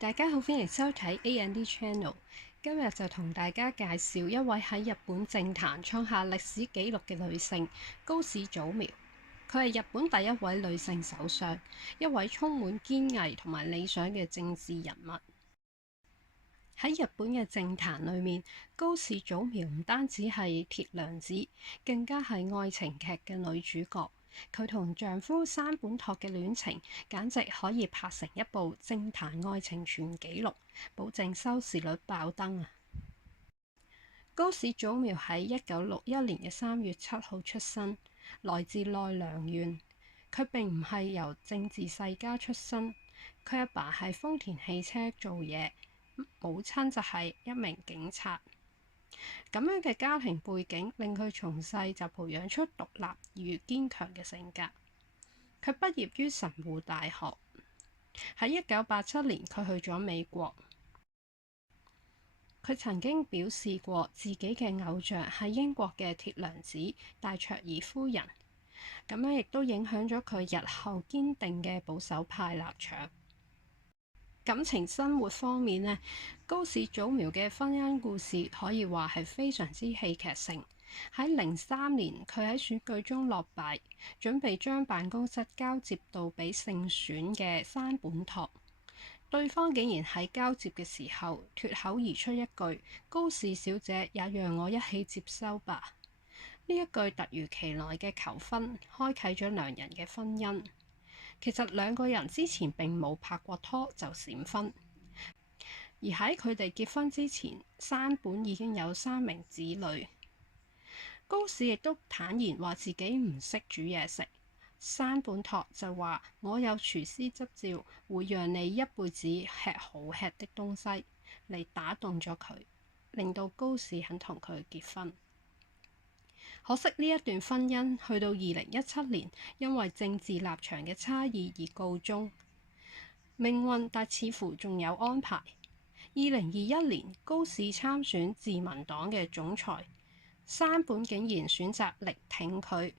大家好，歡迎收睇 A&D Channel。今日就同大家介紹一位喺日本政壇創下歷史紀錄嘅女性高市早苗。佢係日本第一位女性首相，一位充滿堅毅同埋理想嘅政治人物。喺日本嘅政壇裏面，高市早苗唔單止係鐵娘子，更加係愛情劇嘅女主角。佢同丈夫山本拓嘅戀情簡直可以拍成一部政壇愛情全紀錄，保證收視率爆燈啊！高市早苗喺1961年嘅3月7號出生，來自奈良縣。佢並唔係由政治世家出身，佢阿爸係豐田汽車做嘢，母親就係一名警察。咁樣嘅家庭背景令佢從細就培養出獨立而堅強嘅性格。佢畢業於神戶大學，喺1987年佢去咗美國。佢曾經表示過自己嘅偶像係英國嘅鐵娘子戴卓爾夫人，咁樣亦都影響咗佢日後堅定嘅保守派立場。感情生活方面呢，高市早苗嘅婚姻故事可以話係非常之戲劇性。喺03年，佢喺選舉中落敗，準備將辦公室交接到俾勝選嘅山本拓，對方竟然喺交接嘅時候脫口而出一句：高市小姐也讓我一起接收吧。呢一句突如其來嘅求婚，開啟咗兩人嘅婚姻。其實兩個人之前並冇拍過拖就閃婚，而喺佢哋結婚之前，山本已經有3名子女。高市亦都坦言話自己唔識煮嘢食，山本拓就話：我有廚師執照，會讓你一輩子吃好吃的東西，嚟打動咗佢，令到高市肯同佢結婚。可惜呢一段婚姻去到2017年，因為政治立場嘅差異而告終。命運但似乎仲有安排。2021年，高市參選自民黨嘅總裁，山本竟然選擇力挺佢，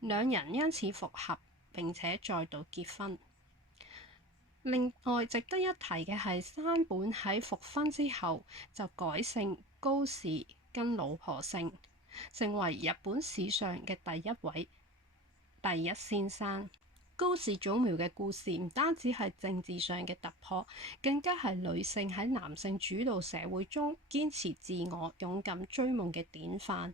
兩人因此復合並且再度結婚。另外值得一提嘅係，山本喺復婚之後就改姓高市，跟老婆姓，成為日本史上嘅第一位第一先生。高市早苗嘅故事唔單止係政治上嘅突破，更加係女性喺男性主導社會中堅持自我、勇敢追夢嘅典範。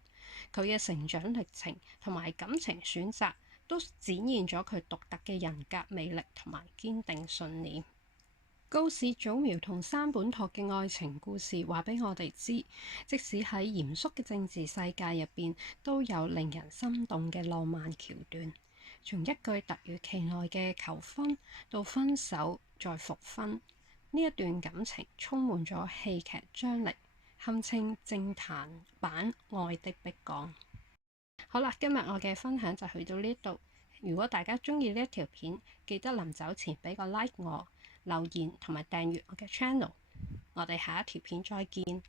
佢嘅成長歷程同埋感情選擇都展現咗佢獨特嘅人格魅力同埋堅定信念。高市早苗同山本拓嘅愛情故事話俾我哋知，即使喺嚴肅嘅政治世界入邊，都有令人心動嘅浪漫橋段。從一句突如其來嘅求婚到分手再復婚，呢一段感情充滿咗戲劇張力，堪稱政壇版愛的迫降。好啦，今日我嘅分享就去到呢度。如果大家鍾意呢一條片，記得臨走前俾個 like 我，留言同埋訂閱我嘅 channel。我哋下一條片再見。